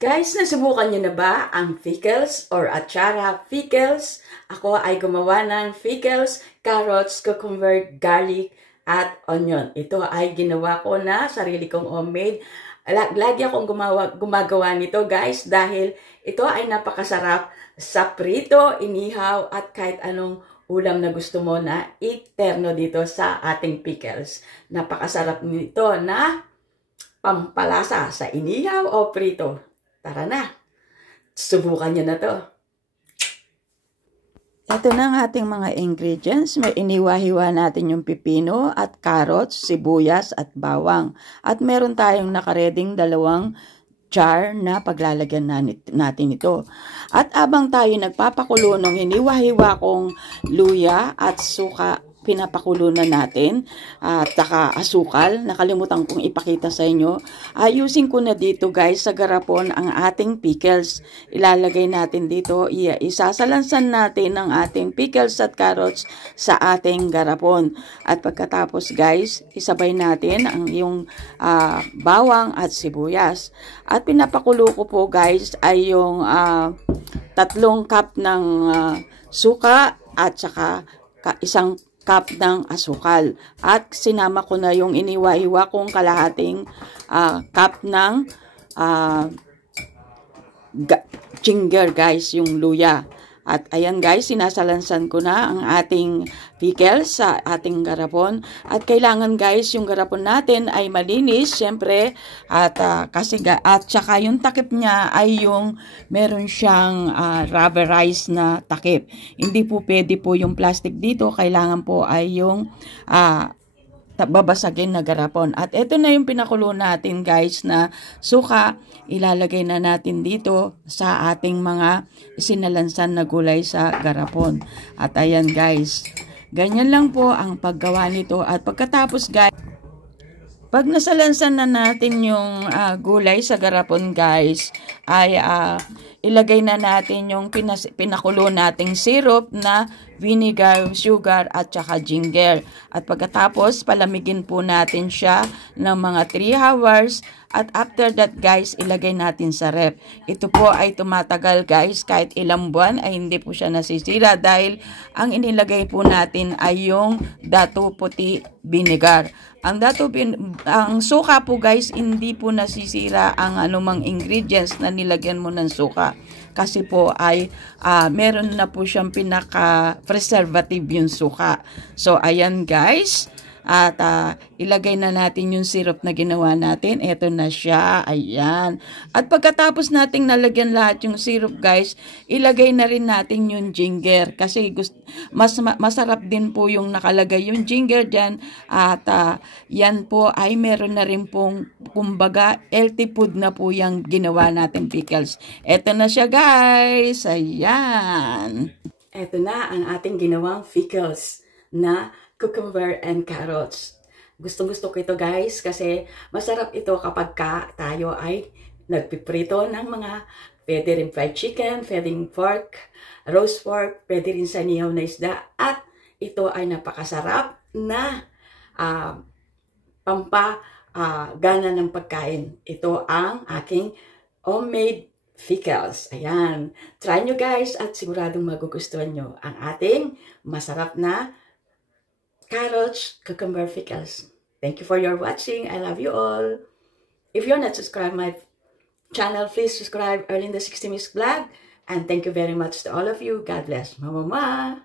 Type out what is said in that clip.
Guys, nasubukan niyo na ba ang pickles or achara pickles? Ako ay gumawa ng pickles, carrots, cucumber, garlic, at onion. Ito ay ginawa ko na sarili kong homemade. Lagi akong gumagawa nito guys dahil ito ay napakasarap sa prito, inihaw, at kahit anong ulam na gusto mo na iterno dito sa ating pickles. Napakasarap nito na pampalasa sa inihaw o prito. Tara na, subukan nyo na to. Ito na ang ating mga ingredients. May iniwa-hiwa natin yung pipino at carrots, sibuyas at bawang. At meron tayong nakareding 2 jar na paglalagyan natin ito. At abang tayo nagpapakulo ng hiniwa-hiwa kong luya at suka, pinapakulo na natin at saka asukal. Nakalimutan kong ipakita sa inyo. Ayusin ko na dito guys sa garapon ang ating pickles. Ilalagay natin dito, isasalansan natin ang ating pickles at carrots sa ating garapon. At pagkatapos guys, isabay natin ang yung bawang at sibuyas. At pinapakulo ko po guys ay yung 3 cup ng suka at saka 1 cup ng asukal. At sinama ko na yung iniwa-hiwa kong kalahating cup ng ginger guys, yung luya. At ayan guys, sinasalansan ko na ang ating pickles sa ating garapon. At kailangan guys, yung garapon natin ay malinis, syempre. At saka yung takip niya ay yung meron siyang rubberized na takip. Hindi po pwede po yung plastic dito. Kailangan po ay yung babasagin na garapon. At ito na yung pinakulo natin guys na suka. Ilalagay na natin dito sa ating mga sinalansan na gulay sa garapon. At ayan guys, ganyan lang po ang paggawa nito. At pagkatapos guys, pag nasalansan na natin yung gulay sa garapon guys, ay ilagay na natin yung pinakulo nating syrup na vinegar, sugar at saka ginger. At pagkatapos palamigin po natin siya ng mga 3 hours. At after that guys, ilagay natin sa ref. Ito po ay tumatagal guys, kahit ilang buwan ay hindi po siya nasisira dahil ang inilagay po natin ay yung dato puti vinegar. Ang suka po guys, hindi po nasisira ang anumang ingredients na nilagyan mo ng suka. Kasi po ay meron na po siyang pinaka-preservative yung suka. So ayan guys. At ilagay na natin yung syrup na ginawa natin. Ito na siya. Ayan. At pagkatapos nating nalagyan lahat yung syrup guys, ilagay na rin natin yung ginger. Kasi masarap din po yung nakalagay yung ginger dyan. At yan po ay meron na rin pong kumbaga healthy food na po yung ginawa natin pickles. Ito na siya guys. Ayan. Ito na ang ating ginawang pickles na cucumber and carrots. Gustong-gusto ko ito guys kasi masarap ito kapag tayo ay nagpiprito ng mga pwede rin fried chicken, pwede rin pork, roast pork, pwede rin sa nihaw na isda. At ito ay napakasarap na pampagana ng pagkain. Ito ang aking homemade pickles. Ayan. Try nyo guys at siguradong magugustuhan nyo ang ating masarap na carrots, cucumber pickles. Thank you for your watching. I love you all. If you're not subscribed my channel, please subscribe Erlinda 60 Mix Vlog. And thank you very much to all of you. God bless. Mama.